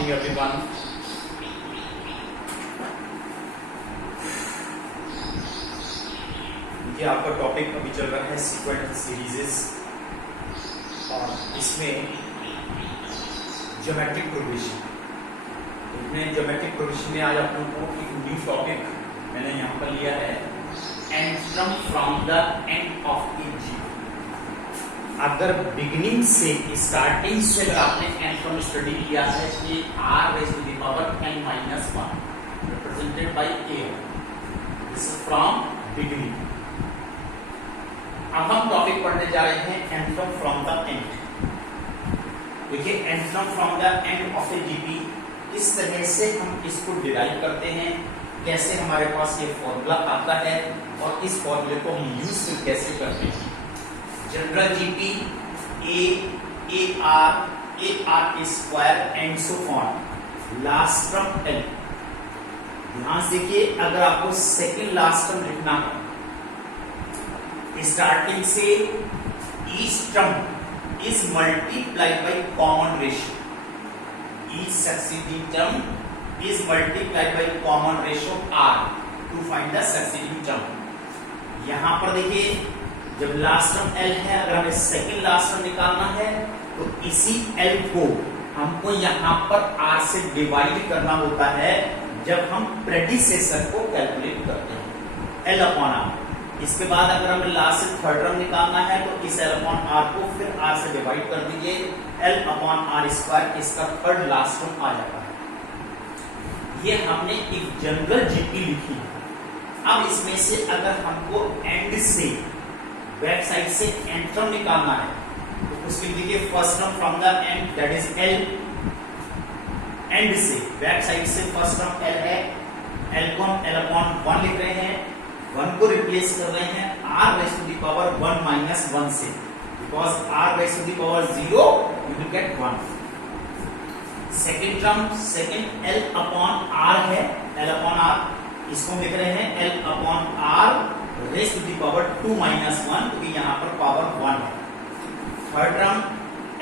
Morning everyone. ये आपका topic अभी चल रहा है सीक्वेंट सीरीजेस और इसमें ज्योमेट्रिक प्रोग्रेशन। इसमें ज्योमेट्रिक प्रोग्रेशन में आज आप लोगों को एक न्यू टॉपिक मैंने यहाँ पर लिया है, antrum from the end of A G. अगर बिगिनिंग से स्टार्टिंग से अगर आपने एंट्रम स्टडी किया है कि r raised to the power n minus 1 represented by a, this is from beginning। अब हम टॉपिक पढ़ने जा रहे हैं एंट्रम फ्रॉम द एंड। देखिए antrum from the end of A GP, इस तरह से हम इसको डिराइव करते हैं, कैसे हमारे पास ये फॉर्मूला आता है और इस फॉर्मूले को हम यूज कैसे करते हैं। General GP A R square and so on, last term L. ध्यान से देखिए, अगर आपको सेकेंड लास्ट टर्म लिखना है, स्टार्टिंग से each term is multiplied by common ratio, each succeeding term is multiplied by common ratio r to find the succeeding term. यहां पर देखिए, जब लास्ट टर्म एल है, अगर हमें सेकेंड लास्ट टर्म निकालना है तो इसी एल को हमको यहां पर आर से डिवाइड करना होता है जब हम प्रेडिसेसर को कैलकुलेट करते हैं, एल अपॉन आर। इसके बाद अगर हमें लास्ट से थर्ड टर्म निकालना है तो इस एल अपॉन आर को फिर आर से डिवाइड कर दीजिए, एल अपॉन आर स्क्वायर, इसका थर्ड लास्ट टर्म आ जाता है। ये हमने एक जनरल जीपी लिखी है। अब इसमें से अगर हमको एंड से बैक साइड से एंट्रम निकालना है तो उसके लिए first term from the and, that is L. And से बैक साइड से फर्स्ट टर्म एल है, एल को हम एल अपॉन 1 लिख रहे हैं, 1 को रिप्लेस कर रहे हैं r raised to the power 1 minus 1 से, because r raised to the power 0 you will get 1। Second term second l upon r है, एल अपॉन r, इसको लिख रहे हैं l upon r raised to the power 2 minus 1, क्योंकि यहां पर power 1 है। Third term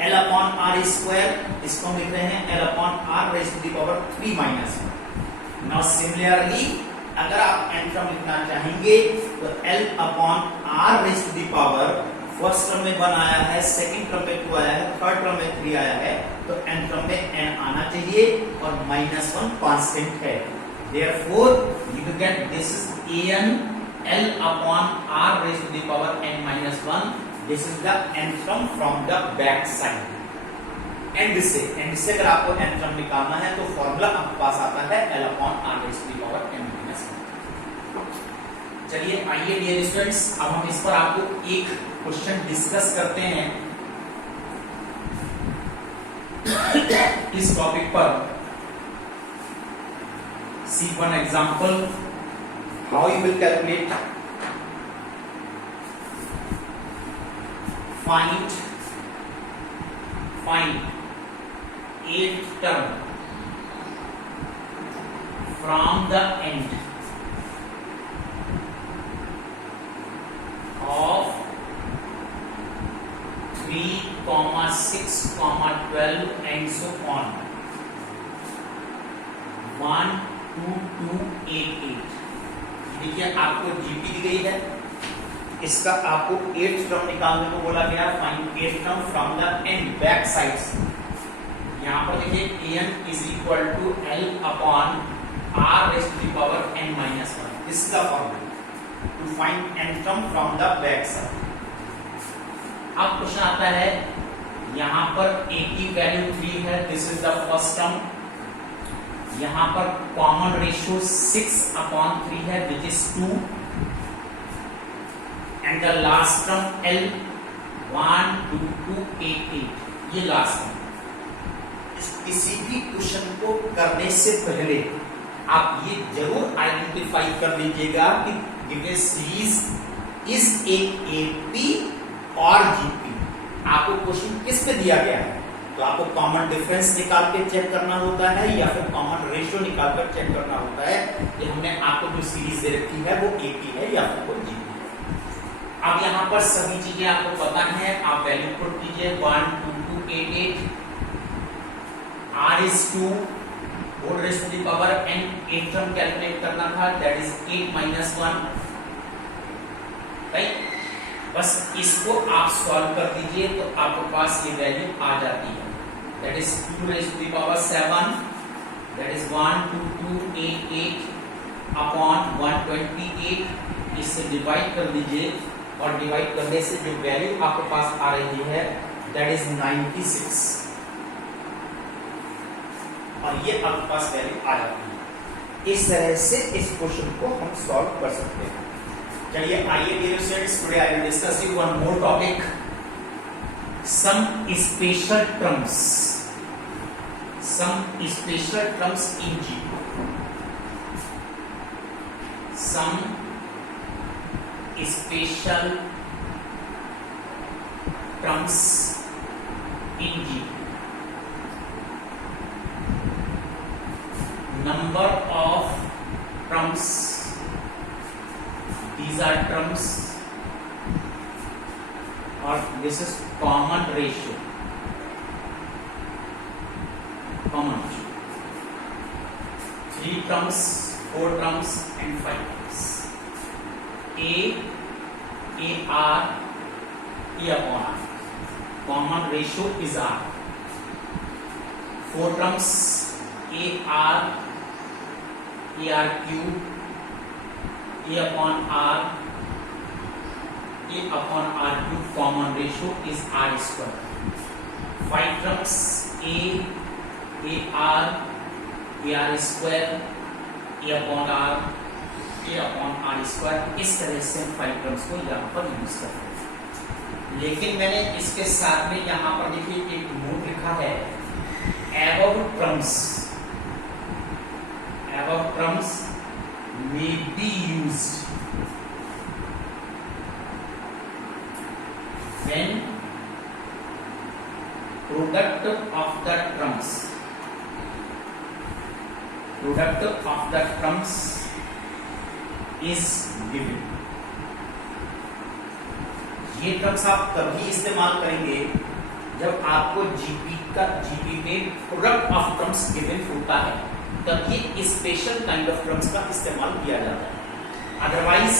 l upon r square, इसको हम लिख रहे हैं l upon r raised to the power 3 minus 1। Now similarly अगर आप एंट्रम लिखना चाहेंगे तो l upon r raised to the power, first term में 1 आया है, सेकंड टर्म में 2 आया है, थर्ड टर्म में 3 आया है, तो एंट्रम में n आना चाहिए और -1 कांस्टेंट है। Therefore you will get this is an L upon R raised to the power n minus 1. This is the antrum from the back side. And से अगर आपको एंट्रम निकालना है तो फॉर्मूला आपके पास आता है L upon R raised to the power n minus 1। चलिए आइए डियर स्टूडेंट्स, अब हम इस पर आपको एक क्वेश्चन डिस्कस करते हैं इस टॉपिक पर। See one example how you will calculate find eighth term from the end of 3, 6, 12 and so on, 1, 2, 2, 8, 8। देखिए आपको जीपी दी गई है, इसका आपको 8th टर्म निकालने को बोला गया, find 8th term from the and back sides. यहां पर देखिए an is equal to L upon R raised to the power n minus 1, this is the formula to find n term from the back side। अब question आता है, यहां पर a की value 3 है, this is the first term, यहां पर common ratio 6 upon 3 है which is 2, and the last term L 1 2 2 8 8, ये लास्ट टर्म। किसी भी क्वेश्चन को करने से पहले आप ये जरूर आइडेंटिफाई कर लीजिएगा कि given series is a AP और जीपी। आपको क्वेश्चन किस पे दिया गया है, तो आपको कॉमन डिफरेंस निकाल के चेक करना होता है या फिर कॉमन रेशियो निकाल कर चेक करना होता है कि हमने आपको जो सीरीज दे रखी है वो एपी है या फिर वो जीपी है। अब यहाँ पर सभी चीजें आपको पता है, आप वैल्यू पुट कीजिए 1 2 2 8 8। r is 2 whole raised to the power n 8 term calculate करना था, दैट इज 8 माइनस 1, राइट। बस इसको आप सॉल्व कर दीजिए तो आपके पास ये वैल्यू आ जाती है, that is 2 raised to the power 7, that is 12288 upon 128, इससे डिवाइड कर दीजिए और डिवाइड करने से जो वैल्यू आपके पास आ रही है दैट इज 96, और ये आपके पास वैल्यू आ जाती है। इस तरह से इस क्वेश्चन को हम सॉल्व कर सकते हैं। चलिए आइए dear students, today I will discuss you one more topic, some special terms, some special terms in G, some special terms in G. Number of terms, these are terms, or this is common ratio, common 3 terms, 4 terms and 5 terms. A R, E upon R, common ratio is R. 4 terms A R, A R cube, A upon R, A upon R cube, common ratio is R square. 5 terms A R, A R square, A upon R, A upon R square, इस तरह से 5 terms को यहाँ पर use करते हैं। लेकिन मैंने इसके साथ में यहाँ पर देखिए एक नोट लिखा है, above terms may be used when product of the terms is given. ये टर्म्स आप तभी इस्तेमाल करेंगे जब आपको जीपी में प्रोडक्ट ऑफ टर्म्स गिवन होता है, तब ये स्पेशल काइंड ऑफ टर्म्स का इस्तेमाल किया जाता है। अदरवाइज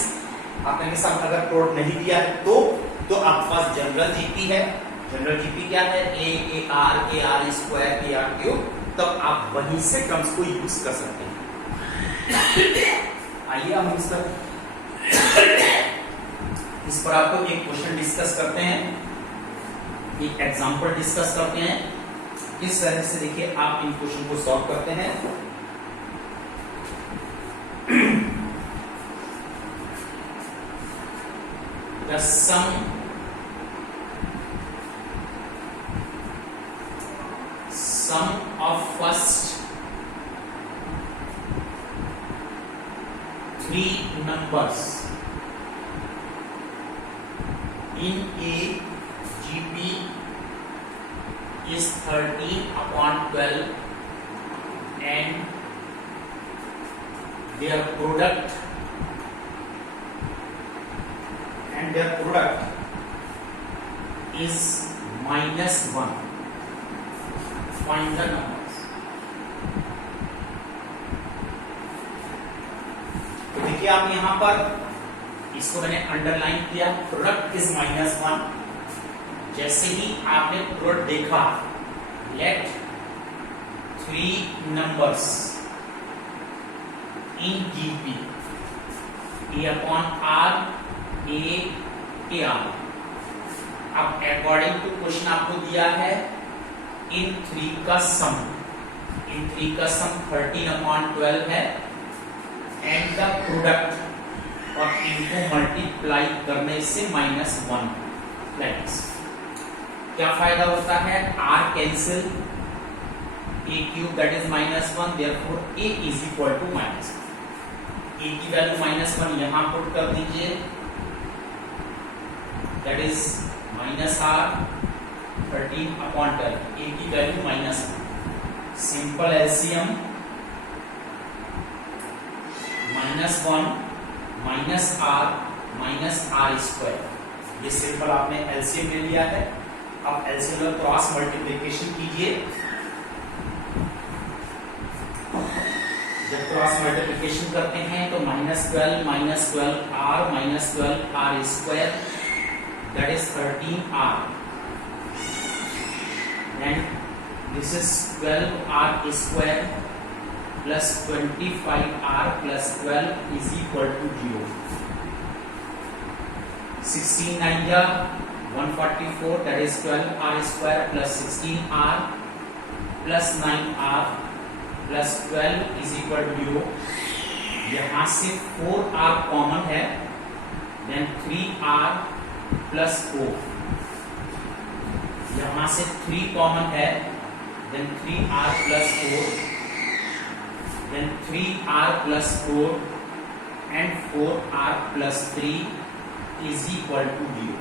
आपने सामने अगर प्रोडक्ट नहीं दिया है तो आपके पास जनरल जीपी है। जनरल जीपी क्या है? A R square A R cube, तब आप वहीं से टर्म्स को यूज कर सकते हैं। आइए हम इस पर आपको एक क्वेश्चन डिस्कस करते हैं, एक एग्जांपल डिस्कस करते हैं, किस तरह से देखिए आप इन क्वेश्चन को सॉल्व करते हैं। The sum of first 3 numbers in a GP is 13/12 and their product is -1. Find the numbers. तो देखिए आप यहां पर इसको मैंने अंडरलाइन किया, प्रोडक्ट इज -1। जैसे ही आपने प्रोडक्ट देखा, late 3 numbers in GP A upon R A R। अब अकॉर्डिंग टू क्वेश्चन आपको दिया है इन 3 का सम 13/12 है एंड द प्रोडक्ट और इनको मल्टीप्लाई करने से -1 लेट्स क्या फायदा होता है? R cancel, A cube that is -1, therefore A is equal to -1। A की वैल्यू -1 यहां पुट कर दीजिए, दैट इज -R 13/12। A की value -1, simple LCM -1 -R square. ये सिंपल आपने एलसीएम ले लिया है। अब एलसीएम में क्रॉस मल्टीप्लिकेशन कीजिए, जब क्रॉस मल्टीप्लिकेशन करते हैं तो -12 -12r -12r square that is 13r, then this is 12r square plus 25r plus 12 is equal to 0. 16 9 ja 144, that is 12r square plus 16r plus 9r plus 12 is equal to 0. यहाँ से 4r common है, then 3r plus 4, यहाँ से 3 common है, then 3r plus 4, then 3r plus 4 and 4r plus 3 is equal to 0.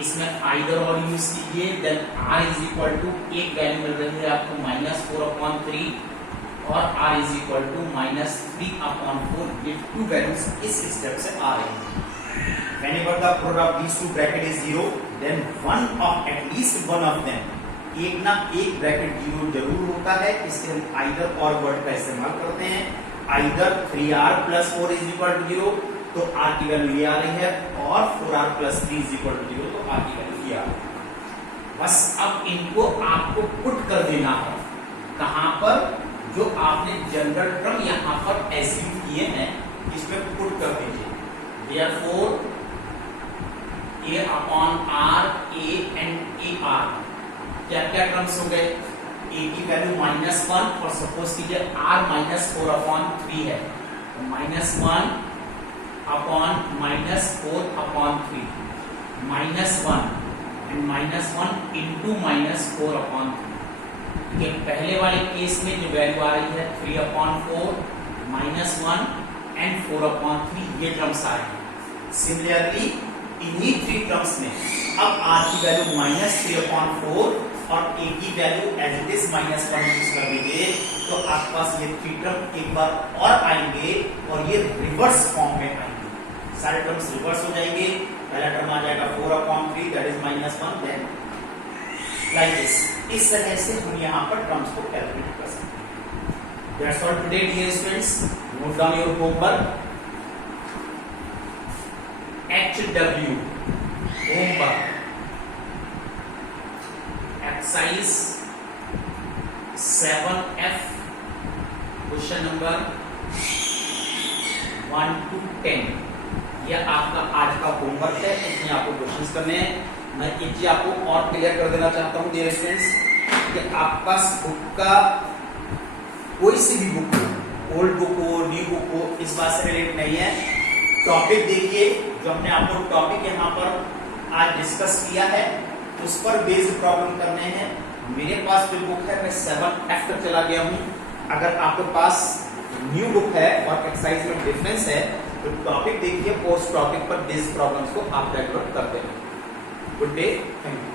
इसमें either और use कीजिए, then r is equal to एक वैल्यू मिल रही है आपको -4/3 और r is equal to -3/4. ये टू वैल्यूज इस स्टेप से आ रही हैं. Whenever the product of these two bracket is 0, then at least one of them, एक ना एक ब्रैकेट 0 जरूर होता है. इसके हम आइदर और वर्ड का इस्तेमाल करते हैं. Either 3r plus 4 is equal to 0, तो r की वैल्यू ये आ रही है, और 4r plus 3 is equal to 0, तो r की वैल्यू ये आ रही है. बस अब इनको आपको पुट कर देना है. कहां पर? जो आपने जनरल टर्म यहां पर एज्यूम किए हैं, इसमें पुट कर दीजिए. Therefore, a upon r, a and ar, क्या क्या टर्म्स हो गए? a की वैल्यू -1 और सपोज कीजिए r -4/3 है, तो -1 upon -4/3, -1 and -1 into -4/3. ये पहले वाले केस में जो वैल्यू आ रही है 3/4, -1 and 4/3, ये टर्म्स आ रहे हैं. सिमिलरली इन्हीं 3 टर्म्स में अब r की वैल्यू -3/4 और a की value as it is -1 use कर देंगे, तो आपके पास ये 3 टर्म एक बार और आएंगे और ये रिवर्स फॉर्म में आएंगे. सारे टर्म्स रिवर्स हो जाएंगे. पहला टर्म आ जाएगा 4/3, that is -1, then like this. इस तरह से हम यहाँ पर टर्म्स को कैलकुलेट कर सकते हैं. That's all today dear students. Note down your homework. HW homework exercise 7F question number 1 to 10. यह आपका आज का होमवर्क है. इसमें आपको क्वेश्चंस करने हैं. मैं एक चीज आपको और क्लियर कर देना चाहता हूं डियर स्टूडेंट्स, कि आपके पास बुक का कोई सी भी बुक हो, ओल्ड बुक हो, न्यू बुक हो, इस बात से रिलेटेड नहीं है. टॉपिक देखिए, जो हमने आपको टॉपिक यहाँ पर आज डिस्कस किया है, उस पर बेस्ड प्रॉब्लम करने हैं. मेरे पास जो बुक है मैं 7F तक चला गया हूँ. अगर आपके पास न्यू बुक है और एक्सरसाइज में डिफरेंस है, तो टॉपिक देखिए, उस टॉपिक पर बेस्ड प्रॉब्लम्स को आप डेवलप करते हैं. Good day, thank you.